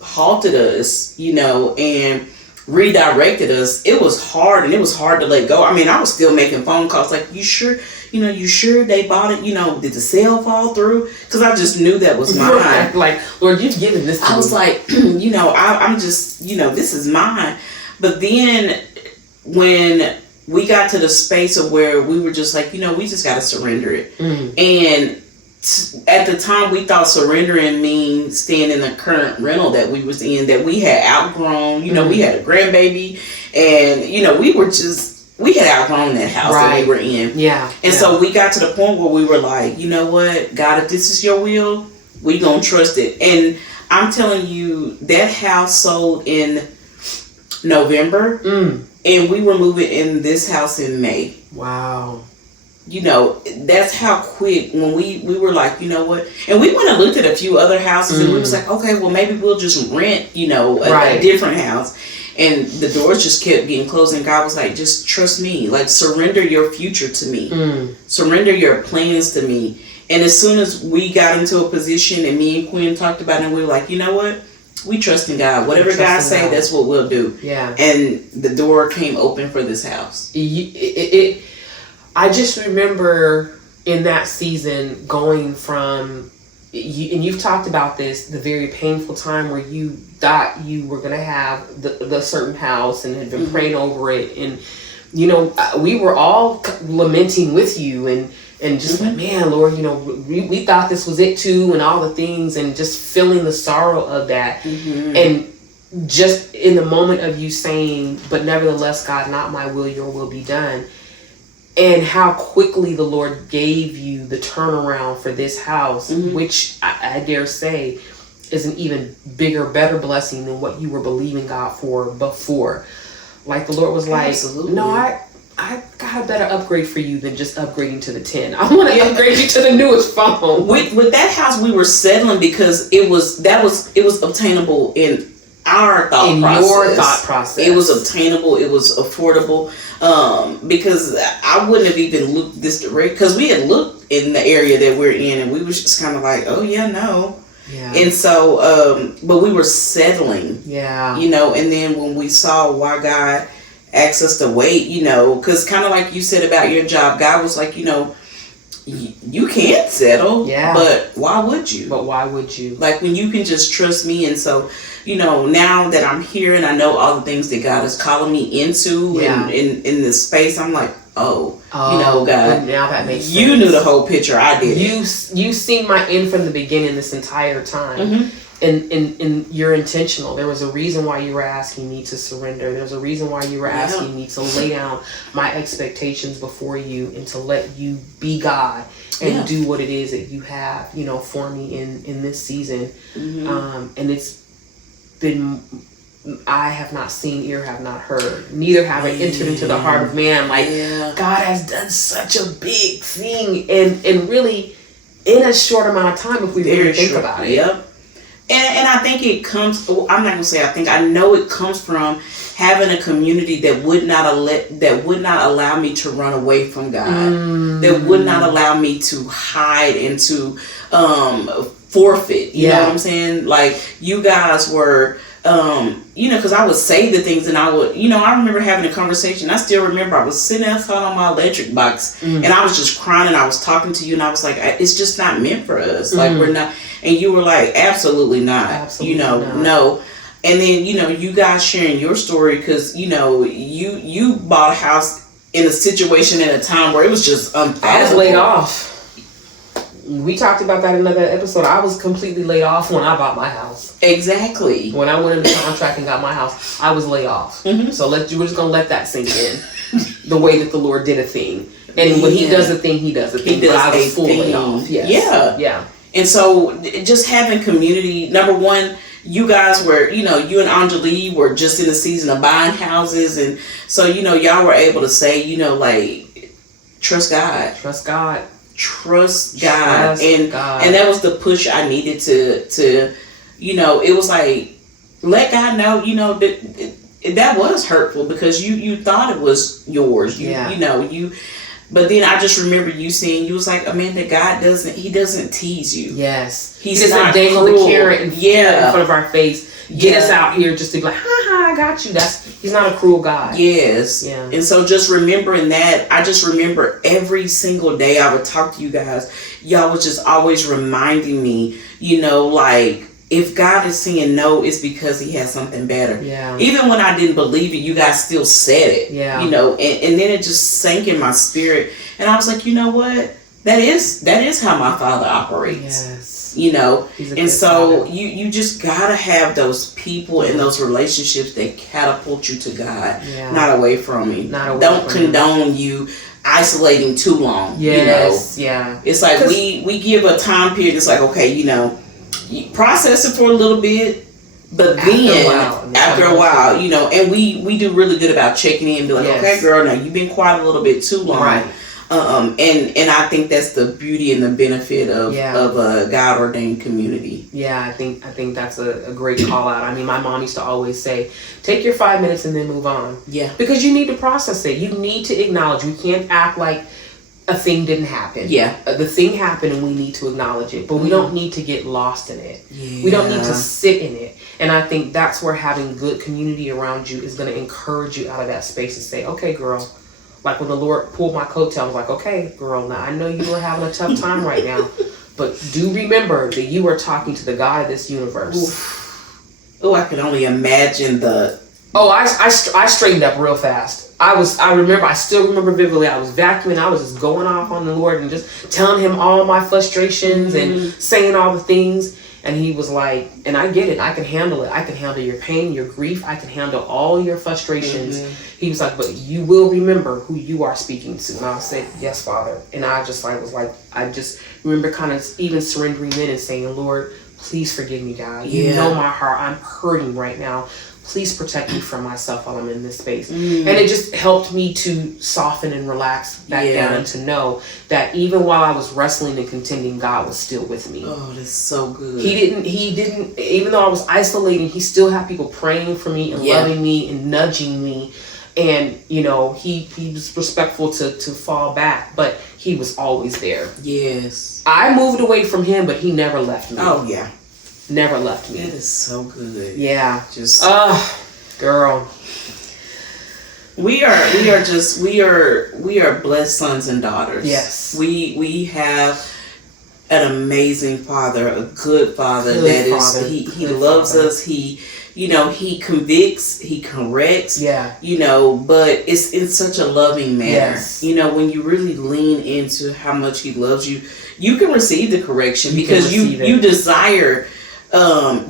halted us, and redirected us, it was hard, and it was hard to let go. I mean, I was still making phone calls like, you sure they bought it? Did the sale fall through? Because I just knew that was mine. Right. Like, Lord, you've given this to me. I was like, I'm just, this is mine. But then when we got to the space of where we were just like, we just got to surrender it. And at the time, we thought surrendering means staying in the current rental that we was in, that we had outgrown. We had a grandbaby, and we had outgrown that house that we were in. Yeah. And so we got to the point where we were like, you know what, God, if this is your will, we gonna trust it. And I'm telling you, that house sold in November, and we were moving in this house in May. Wow. That's how quick, when we were like, you know what, and we went and looked at a few other houses, and we was like, okay, well, maybe we'll just rent, a different house. And the doors just kept getting closed, and God was like, just trust me, like, surrender your future to me, surrender your plans to me. And as soon as we got into a position, and me and Quinn talked about it, and we were like, you know what, we trust in God. Whatever God say, that's what we'll do. Yeah. And the door came open for this house. I just remember in that season going from, and you've talked about this, the very painful time where you thought you were going to have the certain house and had been praying over it. And, we were all lamenting with you and just like, man, Lord, we thought this was it too, and all the things, and just feeling the sorrow of that. And just in the moment of you saying, but nevertheless, God, not my will, your will be done. And how quickly the Lord gave you the turnaround for this house, which I dare say is an even bigger, better blessing than what you were believing God for before. Like, the Lord was like, no, I got a better upgrade for you than just upgrading to the 10. I want to upgrade you to the newest phone. With that house, we were settling because it was obtainable in our thought in process. your thought process. It was obtainable. It was affordable. Because I wouldn't have even looked this direct, because we had looked in the area that we're in, and we was just kind of like, oh yeah, no. Yeah. And so, but we were settling. Yeah. You know, and then when we saw why God asked us to wait, you know, because kind of like you said about your job, God was like, you know, you can't settle. Yeah. But why would you? Like, when you can just trust me. And so, you know, now that I'm here and I know all the things that God is calling me into, and in this space, I'm like, oh, you know, God, now that makes sense. You knew the whole picture. I did. You seen my end from the beginning this entire time. Mm-hmm. And you're intentional. There was a reason why you were asking me to surrender. There's a reason why you were asking me to lay down my expectations before you and to let you be God and do what it is that you have, you know, for me in this season. Mm-hmm. And it's been, I have not seen, ear have not heard, neither have I entered into the heart of man. Like, God has done such a big thing, and really in a short amount of time, if we really think about it. Yep. And I think it comes, I'm not going to say I think, I know it comes from having a community that would not allow me to run away from God, that would not allow me to hide and to forfeit, you know what I'm saying? Like, you guys were, you know, because I would say the things, and I would, you know, I remember having a conversation. I still remember I was sitting outside on my electric box, and I was just crying, and I was talking to you, and I was like, it's just not meant for us. Like, we're not. And you were like, absolutely not. Absolutely, you know, not. No. And then, you know, you guys sharing your story, because, you know, you bought a house in a situation in a time where it was just unfathomable. I was laid off. We talked about that in another episode. I was completely laid off when I bought my house. Exactly. When I went into contract and got my wealth, I was laid off. Mm-hmm. So we're just going to let that sink in. The way that the Lord did a thing. And when he does a thing, he does a thing. He does but I was fully laid off. Yes. Yeah. Yeah. And so just having community, number one, you guys were, you know, you and Anjali were just in the season of buying houses. And so, you know, y'all were able to say, you know, like, trust God. Trust God. Trust God. And that was the push I needed to, you know, it was like, let God know, you know, that was hurtful because you thought it was yours. You know, but then I just remember you saying, you was like, Amanda, God doesn't tease you. Yes. He doesn't dangle the carrot in front of our face. Get us out here just to be like, I got you. He's not a cruel God. Yes. Yeah. And so just remembering that, I just remember every single day I would talk to you guys, y'all was just always reminding me, you know, like, if God is saying no, it's because he has something better. Yeah. Even when I didn't believe it, you guys still said it. Yeah. You know, and then it just sank in my spirit. And I was like, you know what? That is how my Father operates. Yes. You know, and so father. you just gotta have those people and those relationships that catapult you to God, not away from him. Don't condone you isolating too long. Yes. You know? It's like we give a time period. It's like, okay, you know, you process it for a little bit, but then after a while, you know, and we do really good about checking in and be like, okay, girl, now you've been quiet a little bit too long. Right. And I think that's the beauty and the benefit of a God ordained community. Yeah, I think that's a great call out. I mean, my mom used to always say, take your 5 minutes and then move on. Yeah. Because you need to process it. You need to acknowledge. We can't act like a thing didn't happen. Yeah. The thing happened and we need to acknowledge it. But we don't need to get lost in it. Yeah. We don't need to sit in it. And I think that's where having good community around you is going to encourage you out of that space and say, okay, girl. Like when the Lord pulled my coattails, like, okay, girl, now I know you are having a tough time right now, but do remember that you are talking to the God of this universe. Oh, I can only imagine the... Oh, I straightened up real fast. I still remember vividly, I was vacuuming, I was just going off on the Lord and just telling him all my frustrations and saying all the things. And he was like, and I get it. I can handle it. I can handle your pain, your grief. I can handle all your frustrations. Mm-hmm. He was like, but you will remember who you are speaking to. And I said, yes, Father. And I just I just remember kind of even surrendering in and saying, Lord, please forgive me, God. You know my heart. I'm hurting right now. please protect me from myself while I'm in this space. And it just helped me to soften and relax back down, and to know that even while I was wrestling and contending, God was still with me. Oh, that's so good. He didn't, even though I was isolating, he still had people praying for me and loving me and nudging me. And, you know, he was respectful to fall back, but he was always there. Yes. I moved away from him, but he never left me. Oh, yeah. Never left me. That is so good. Yeah. Just girl. We are blessed sons and daughters. Yes. We have an amazing father, a good father. He loves us. He convicts, he corrects. Yeah. But it's in such a loving manner. Yes. When you really lean into how much he loves you, you can receive the correction because you desire not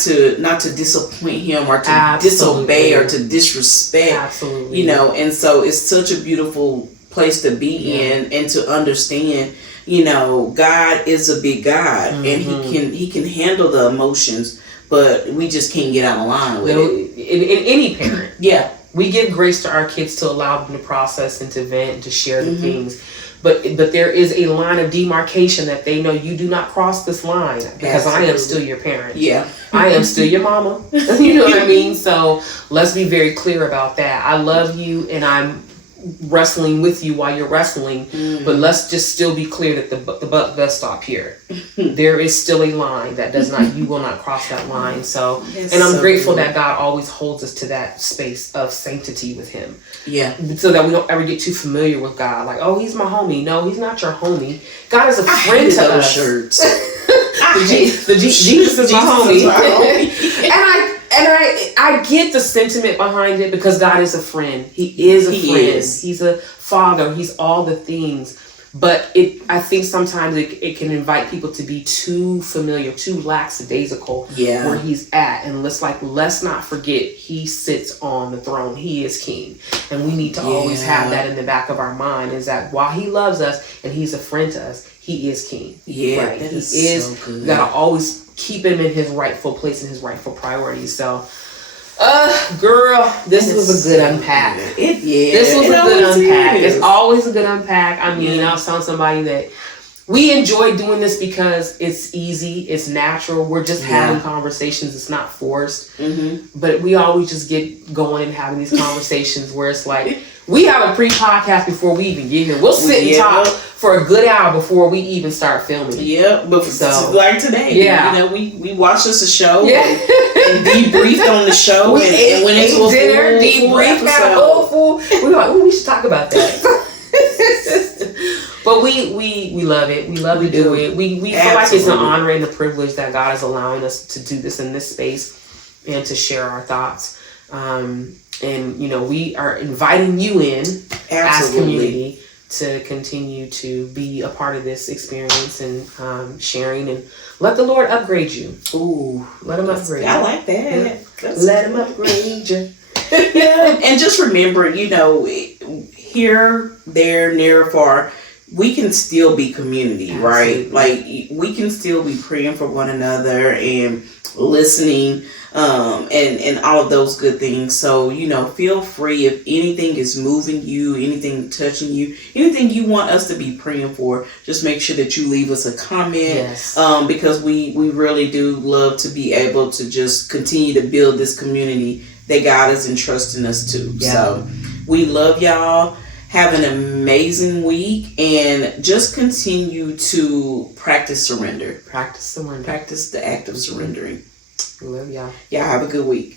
to disappoint him or to disobey or to disrespect. Absolutely. And so it's such a beautiful place to be in, and to understand, God is a big God, and he can handle the emotions, but we just can't get out of line with it. In any parent. Yeah. We give grace to our kids to allow them to process and to vent and to share the things. But there is a line of demarcation that they know you do not cross this line, because I am still your parent. Yeah. I am still your mama. You know what I mean? So let's be very clear about that. I love you, and I'm wrestling with you while you're wrestling, but let's just still be clear that the buck does stop here. There is still a line that you will not cross that line. So, and I'm grateful that God always holds us to that space of sanctity with him. Yeah. So that we don't ever get too familiar with God. Like, oh, he's my homie. No, he's not your homie. God is a friend to us. Shirts. Jesus is my homie. And I get the sentiment behind it, because God is a friend. He is a friend. He's a father. He's all the things. But I think sometimes it can invite people to be too familiar, too lackadaisical where he's at. And let's not forget, he sits on the throne. He is king. And we need to always have that in the back of our mind, is that while he loves us and he's a friend to us, he is king. Yeah, right? That is so good. You gotta always keep him in his rightful place and his rightful priorities. So, girl, this was a good unpack. This was a good unpack. It's always a good unpack. I mean, I was telling somebody that we enjoy doing this because it's easy, it's natural. We're just having conversations. It's not forced. But we always just get going and having these conversations where it's like, we have a pre-podcast before we even get here. We'll sit and talk for a good hour before we even start filming. But like today, we watched us a show and debriefed on the show, and went into a dinner, debriefed, had a full. We were like, we should talk about that. But we love it. We love to do it. We feel like it's an honor and a privilege that God is allowing us to do this in this space and to share our thoughts. And we are inviting you in as community to continue to be a part of this experience and sharing, and let the Lord upgrade you. Ooh, let him upgrade you. I like that. Let him upgrade you. And just remember, here, there, near, far, we can still be community, right? Like, we can still be praying for one another and listening, and all of those good things. So, feel free, if anything is moving you, anything touching you, anything you want us to be praying for, just make sure that you leave us a comment. Because we really do love to be able to just continue to build this community that God is entrusting us to. So we love y'all. Have an amazing week, and just continue to practice surrender. Practice the act of surrendering. We love y'all. Y'all have a good week.